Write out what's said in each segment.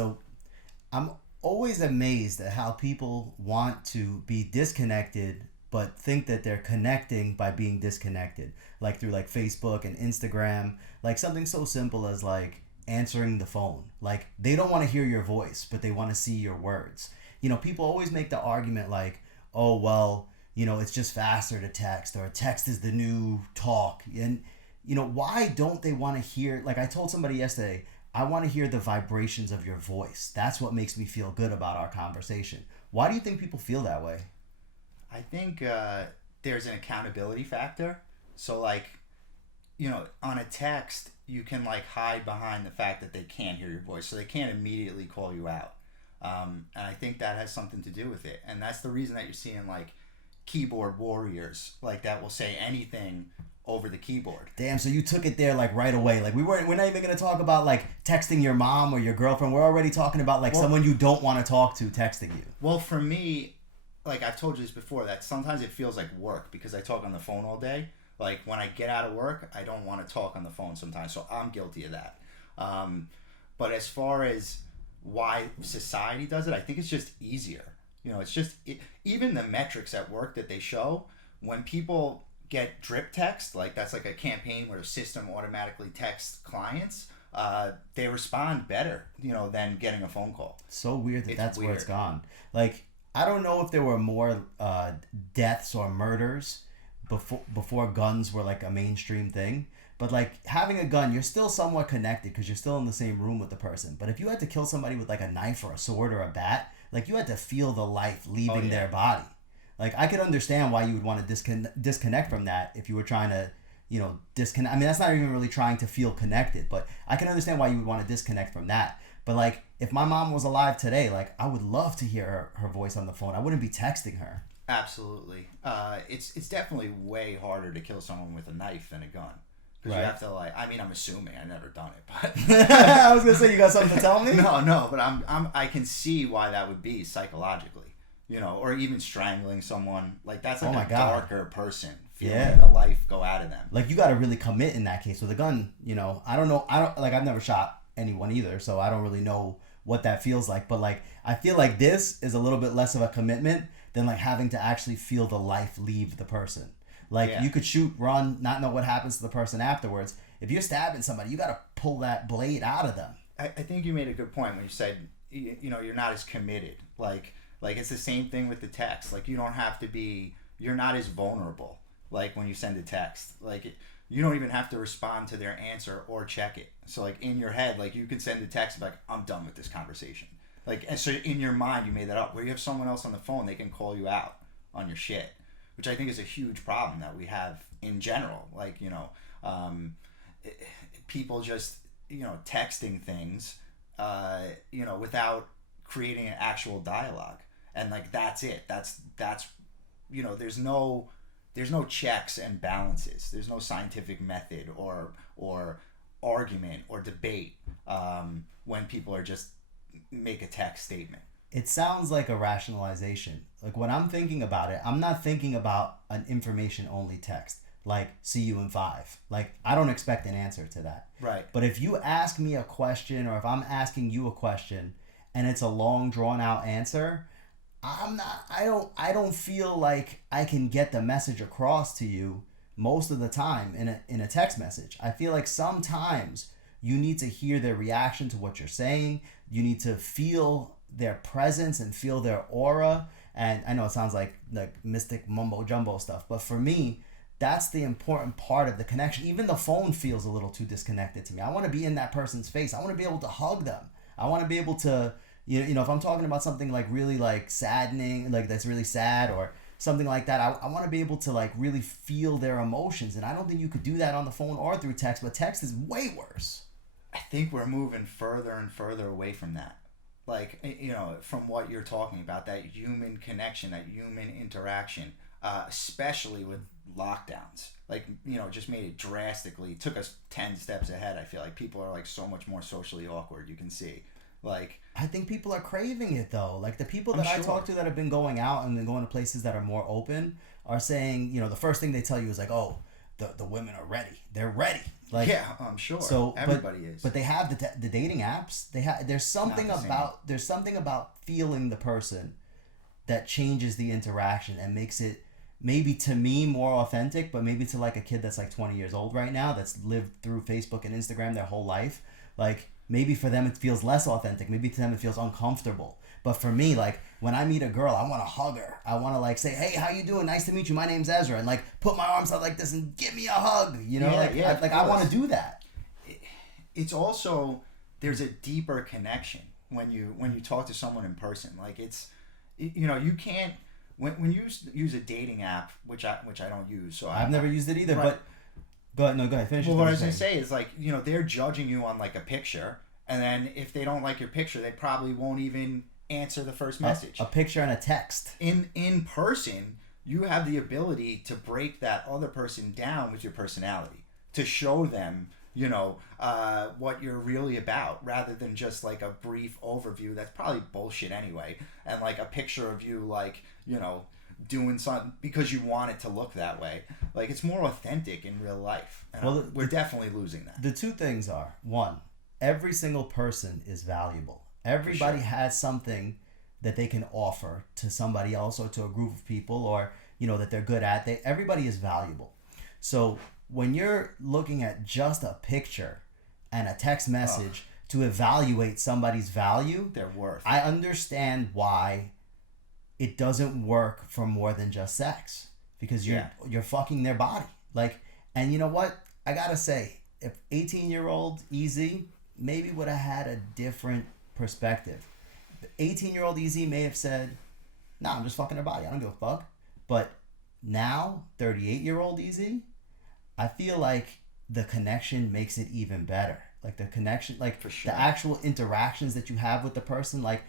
So I'm always amazed at how people want to be disconnected but think that they're connecting by being disconnected, like through like Facebook and Instagram, like something so simple as like answering the phone. Like they don't want to hear your voice, but they want to see your words. People always make the argument like, oh well, it's just faster to text, or text is the new talk. And why don't they want to hear, like I told somebody yesterday, I want to hear the vibrations of your voice. That's what makes me feel good about our conversation. Why do you think people feel that way? I think there's an accountability factor. So, like, on a text, you can, like, hide behind the fact that they can't hear your voice. So they can't immediately call you out. And I think that has something to do with it. And that's the reason that you're seeing, like, keyboard warriors, like, that will say anything over the keyboard. Damn, so you took it there like right away. Like we're not even gonna talk about like texting your mom or your girlfriend. We're already talking about like someone you don't want to talk to texting you. Well, for me, like I've told you this before, that sometimes it feels like work because I talk on the phone all day. Like when I get out of work, I don't want to talk on the phone sometimes. So I'm guilty of that. But as far as why society does it, I think it's just easier. It's just even the metrics at work that they show when people get drip text, like that's like a campaign where a system automatically texts clients, they respond better, than getting a phone call. So weird that's weird. Where it's gone. Like, I don't know if there were more deaths or murders before guns were like a mainstream thing, but like having a gun, you're still somewhat connected because you're still in the same room with the person. But if you had to kill somebody with like a knife or a sword or a bat, like you had to feel the life leaving their body. Like, I could understand why you would want to disconnect from that if you were trying to, disconnect. I mean, that's not even really trying to feel connected, but I can understand why you would want to disconnect from that. But, like, if my mom was alive today, like, I would love to hear her voice on the phone. I wouldn't be texting her. Absolutely. It's definitely way harder to kill someone with a knife than a gun. Because you have to, like, I mean, I'm assuming I've never done it, but I was gonna say, you got something to tell me? No, but I can see why that would be psychologically. Or even strangling someone. Like, that's like darker person feeling the life go out of them. Like, you got to really commit in that case. With a gun, I don't know. I've never shot anyone either, so I don't really know what that feels like. But, like, I feel like this is a little bit less of a commitment than, like, having to actually feel the life leave the person. Like, you could shoot, run, not know what happens to the person afterwards. If you're stabbing somebody, you got to pull that blade out of them. I think you made a good point when you said, you're not as committed. Like, it's the same thing with the text. Like, you don't have to be, you're not as vulnerable, like, when you send a text. Like, you don't even have to respond to their answer or check it. So, like, in your head, like, you could send a text like, I'm done with this conversation. Like, and so in your mind, you made that up. Where you have someone else on the phone, they can call you out on your shit, which I think is a huge problem that we have in general. Like, people just, texting things, without creating an actual dialogue. And like that's it. That's there's no checks and balances. There's no scientific method or argument or debate when people are just make a text statement. It sounds like a rationalization. Like when I'm thinking about it, I'm not thinking about an information only text like see you in 5. Like I don't expect an answer to that. Right. But if you ask me a question or if I'm asking you a question and it's a long drawn out answer, I don't feel like I can get the message across to you most of the time in a text message. I feel like sometimes you need to hear their reaction to what you're saying. You need to feel their presence and feel their aura. And I know it sounds like mystic mumbo jumbo stuff, but for me, that's the important part of the connection. Even the phone feels a little too disconnected to me. I want to be in that person's face. I want to be able to hug them. I want to be able to, if I'm talking about something like really like saddening, like that's really sad or something like that, I want to be able to like really feel their emotions. And I don't think you could do that on the phone or through text, but text is way worse. I think we're moving further and further away from that. Like, from what you're talking about, that human connection, that human interaction, especially with lockdowns, like, just made it drastically, took us 10 steps ahead. I feel like people are like so much more socially awkward. You can see, like, I think people are craving it though. Like the people that I talk to that have been going out and then going to places that are more open are saying, the first thing they tell you is like, oh, the women are ready. They're ready. Like, yeah, I'm sure. So everybody is. But they have the dating apps. There's something about feeling the person that changes the interaction and makes it maybe to me more authentic, but maybe to like a kid that's like 20 years old right now that's lived through Facebook and Instagram their whole life, like maybe for them it feels less authentic. Maybe to them it feels uncomfortable. But for me, like when I meet a girl, I want to hug her. I want to like say, "Hey, how you doing? Nice to meet you. My name's Ezra," and like put my arms out like this and give me a hug. You know, I want to do that. It's also there's a deeper connection when you talk to someone in person. Like it's, you know, you can't when you use a dating app, which I don't use. So I've never used it either. Right. But go ahead. Finish. Well, what I was gonna say is like, you know, they're judging you on like a picture, and then if they don't like your picture, they probably won't even answer the first message. A picture and a text. In person, you have the ability to break that other person down with your personality, to show them, you know, what you're really about, rather than just like a brief overview that's probably bullshit anyway, and like a picture of you like, you know, doing something because you want it to look that way. Like it's more authentic in real life, and we're definitely losing that. The two things are, one, every single person is valuable. Everybody has something that they can offer to somebody else or to a group of people, or, you know, that they're good at. Everybody is valuable. So when you're looking at just a picture and a text message to evaluate somebody's value, their worth, I understand why it doesn't work for more than just sex, because you're fucking their body. Like, and you know what? I gotta say, if 18-year-old Easy maybe would have had a different perspective. 18-year-old Easy may have said, "Nah, I'm just fucking her body. I don't give a fuck." But now, 38-year-old Easy, I feel like the connection makes it even better. Like the connection, like for sure, the actual interactions that you have with the person. Like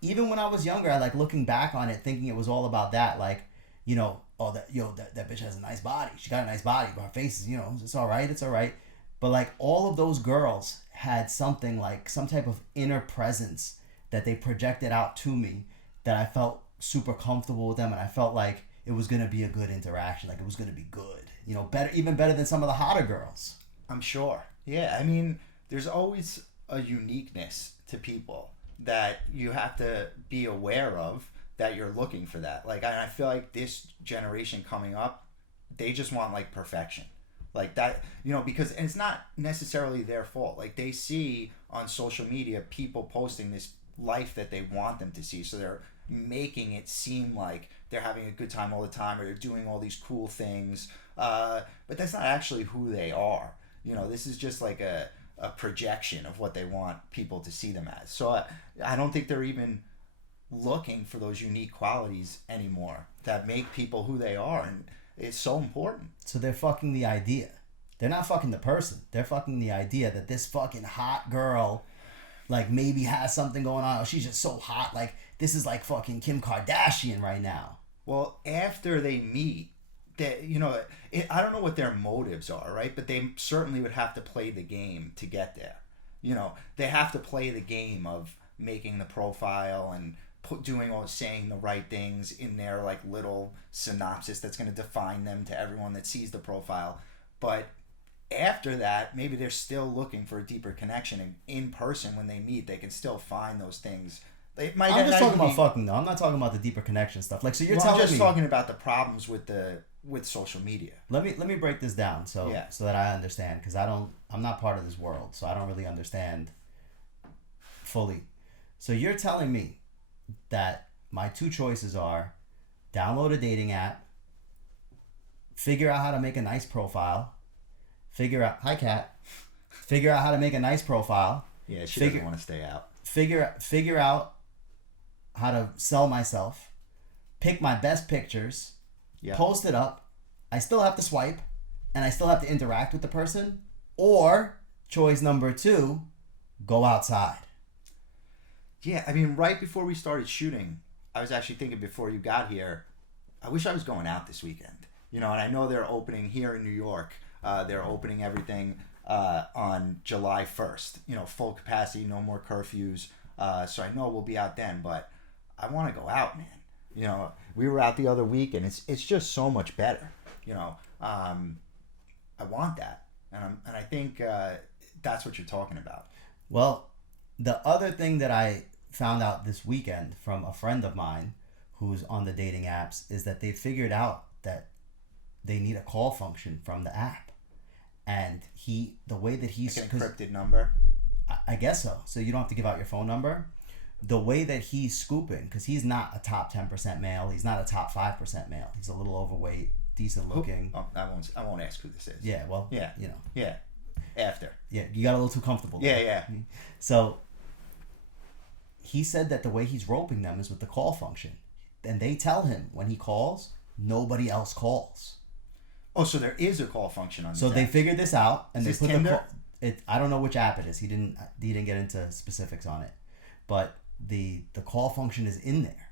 even when I was younger, I like looking back on it, thinking it was all about that. Like, you know, that bitch has a nice body. She got a nice body, but her face is, you know, it's all right. It's all right. But like all of those girls had something, like some type of inner presence that they projected out to me, that I felt super comfortable with them, and I felt like it was gonna be a good interaction, like it was gonna be good, you know, even better than some of the hotter girls. I'm sure. Yeah, I mean, there's always a uniqueness to people that you have to be aware of, that you're looking for that. Like I feel like this generation coming up, they just want like perfection. Like that, you know, because, and it's not necessarily their fault. Like they see on social media people posting this life that they want them to see, so they're making it seem like they're having a good time all the time, or they're doing all these cool things, but that's not actually who they are. You know, this is just like a projection of what they want people to see them as. So I don't think they're even looking for those unique qualities anymore that make people who they are, and it's so important. So they're fucking the idea. They're not fucking the person. They're fucking the idea that this fucking hot girl like maybe has something going on. She's just so hot. Like this is like fucking Kim Kardashian right now. Well, after they meet, that, you know, I don't know what their motives are, right? But they certainly would have to play the game to get there. You know, they have to play the game of making the profile and saying the right things in their like little synopsis that's going to define them to everyone that sees the profile. But after that, maybe they're still looking for a deeper connection, and in person when they meet, they can still find those things. I'm just talking about fucking though. I'm not talking about the deeper connection stuff. Like, so you're telling me. I'm just talking about the problems with social media. Let me break this down so that I understand, because I'm not part of this world, so I don't really understand fully. So you're telling me that my two choices are download a dating app, figure out how to make a nice profile, figure out how to make a nice profile. Yeah, she doesn't want to stay out. Figure out how to sell myself, pick my best pictures, post it up. I still have to swipe, and I still have to interact with the person. Or choice number 2, go outside. Yeah, I mean, right before we started shooting, I was actually thinking before you got here, I wish I was going out this weekend. You know, and I know they're opening here in New York. They're opening everything on July 1st. You know, full capacity, no more curfews. So I know we'll be out then, but I want to go out, man. You know, we were out the other week, and it's just so much better. You know, I want that, and I think that's what you're talking about. Well, the other thing that I found out this weekend from a friend of mine who's on the dating apps is that they figured out that they need a call function from the app. And the way that he's... Like an encrypted number? I guess so. So you don't have to give out your phone number. The way that he's scooping, because he's not a top 10% male. He's not a top 5% male. He's a little overweight, decent looking. Oh, I won't ask who this is. Yeah, well, yeah, you know. Yeah, after. Yeah, you got a little too comfortable Yeah, there. yeah. So he said that the way he's roping them is with the call function. And they tell him when he calls, nobody else calls. Oh, so there is a call function on. So they figured this out, and is they put Tinder? the call. I don't know which app it is. He didn't get into specifics on it, but the call function is in there.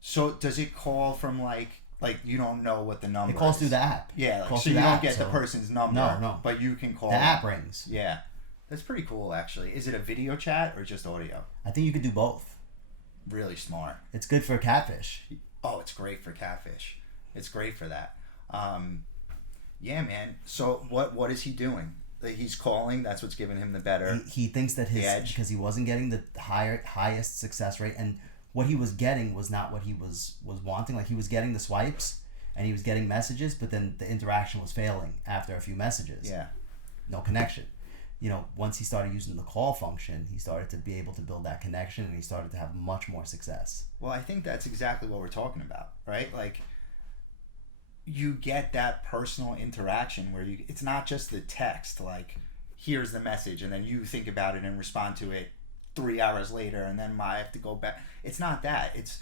So does it call from like you don't know what the number? It calls is? through the app. Yeah, so you don't get the person's number. No. But you can call. The app rings. Yeah, that's pretty cool actually. Is it a video chat or just audio? I think you could do both. Really smart. It's good for catfish. Oh, it's great for catfish. It's great for that. Yeah, man. So what is he doing? Like, he's calling. That's what's giving him the better. He thinks that his edge. Because he wasn't getting the highest success rate, and what he was getting was not what he was wanting. Like, he was getting the swipes and he was getting messages, but then the interaction was failing after a few messages. Yeah. No connection. You know, once he started using the call function, he started to be able to build that connection, and he started to have much more success. Well, I think that's exactly what we're talking about, right? Like, you get that personal interaction where it's not just the text, like, here's the message, and then you think about it and respond to it 3 hours later, and then I have to go back. It's not that. It's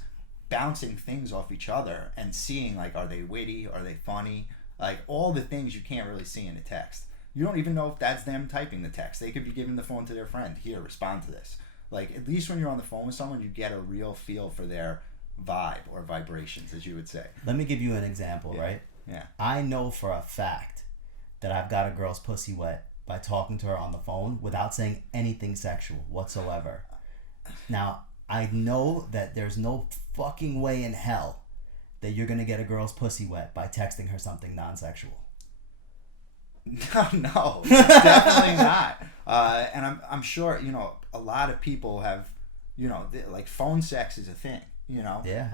bouncing things off each other and seeing, like, are they witty? Are they funny? Like, all the things you can't really see in a text. You don't even know if that's them typing the text. They could be giving the phone to their friend. Here, respond to this. Like, at least when you're on the phone with someone, you get a real feel for their vibe or vibrations, as you would say. Let me give you an example, right? Yeah. I know for a fact that I've got a girl's pussy wet by talking to her on the phone without saying anything sexual whatsoever. Now, I know that there's no fucking way in hell that you're going to get a girl's pussy wet by texting her something non-sexual. No, definitely not. And I'm sure, you know, a lot of people have, you know, like, phone sex is a thing, you know. Yeah.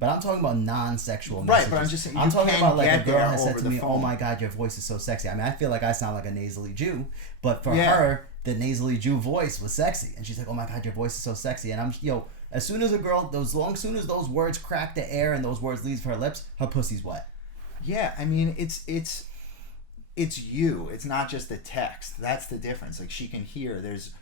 But I'm talking about non-sexual right, messages. but I'm just saying, I'm talking about, like, a girl there has said over to the me, phone. "Oh my God, your voice is so sexy." I mean, I feel like I sound like a nasally Jew, but for Yeah. her, the nasally Jew voice was sexy, and she's like, "Oh my God, your voice is so sexy." And as soon as a girl, soon as those words crack the air and those words leave her lips, her pussy's wet. Yeah, I mean, it's you. It's not just the text. That's the difference. Like, she can hear there's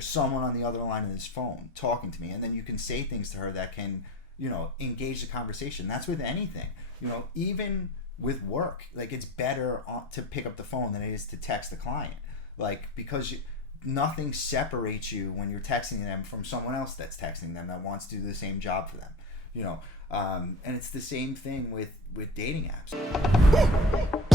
someone on the other line of this phone talking to me, and then you can say things to her that can, you know, engage the conversation. That's with anything. You know, even with work, like, it's better to pick up the phone than it is to text the client. Like, because nothing separates you when you're texting them from someone else that's texting them that wants to do the same job for them. You know, and it's the same thing with dating apps.